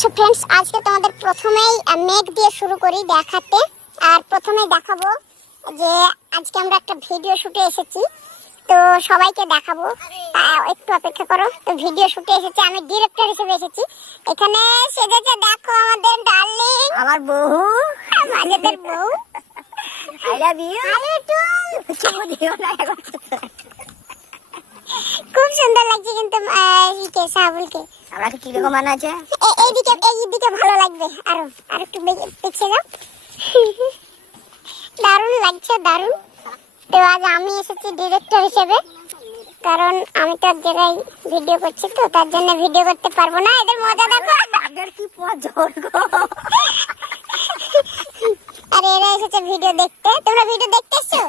So friends আজকে তোমাদের প্রথমেই মেঘ দিয়ে শুরু করি দেখাতে। আর প্রথমেই দেখাবো যে আজকে আমরা একটা ভিডিও শুটে এসেছি। তো সবাইকে দেখাবো। একটু অপেক্ষা করো। তো ভিডিও শুটে এসেছি। আমি ডিরেক্টর হিসেবে এসেছি। এখানে সেজেছে দেখো আমাদের ডার্লিং আমার বহু আমাদের বউ। আই লাভ ইউ আরে চুমু দিও না সুন্দর লাগছে কিন্তু আহ, ইকে সাবুলকে আমাকে কীরকম মানাচ্ছে এ- এইদিকে এইদিকে ভালো লাগবে আরও আর একটু পিছিয়ে যাও। দারুণ লাগছে দারুণ। তো আজ আমি এসেছি ডিরেক্টর হিসেবে কারণ আমি তো এক জায়গায় ভিডিও করছি তো তার জন্য ভিডিও করতে পারব না এদের মজা দেখো। আগের কি আর এরা এসেছে ভিডিও দেখতে। তোমরা ভিডিও দেখতে এসছো?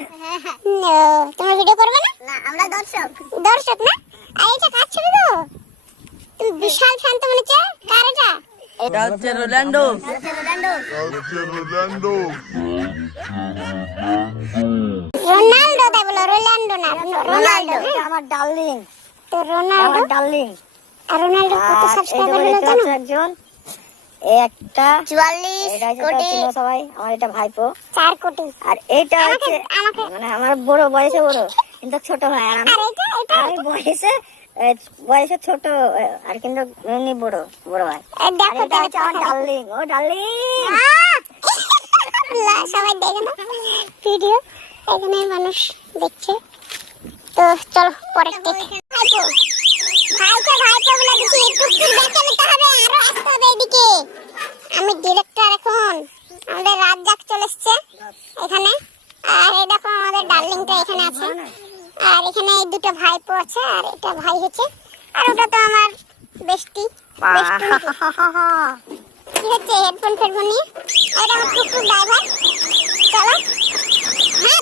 আর এটা কার ছবি গো? তুমি বিশাল ফ্যান তো মনে হচ্ছে কার এটা? এটা হচ্ছে রোনাল্ডো Rolando. রোনাল্ডো তাই বলো রোনাল্ডো না রোনাল্ডো রোনাল্ডো হ্যাঁ। আমার ডার্লিং। তো রোনাল্ডো আমার ডার্লিং। আর রোনাল্ডো কত সাবস্ক্রাইবার হলো জানো? একজন? একটা চুয়াল্লিশ এটা হচ্ছে তার চিনো সবাই আমার এটা ভাইপো। চার কোটি। আর হচ্ছে মানে আমার বড় বয়সে বড়। কিন্তু ছোট ভাই আর আমি আর এটা আমি বয়সে বয়সে ছোট আর কিন্তু এমনি বড় বড় ভাই দেখো এটা হচ্ছে আমার ডার্লিং। ও ডার্লিং! সবাই দেখে না ভিডিও এখানে মানুষ দেখছে। তো চলো দিকে ভাইপো। ভাইপো ভাইপো বলে দিচ্ছি একটু একটু দেখে নিতে হবে আরও আসতে হবে এদিকে। আমি ডিরেক্টর এখন। আমাদের রাজ্জাক চলে এসছে এখানে। আর এই দেখো আমাদের ডার্লিংটা এখানে আছে। আর এখানে এই দুটো ভাইপো আছে আর এটা ভাই হচ্ছে আর ওটা তো আমার বেস্টি বেস্টি কি হচ্ছে হেডফোন ফেডফোন নিয়ে? আর এটা আমার টুকটুক ড্রাইভার চলো। হ্যাঁ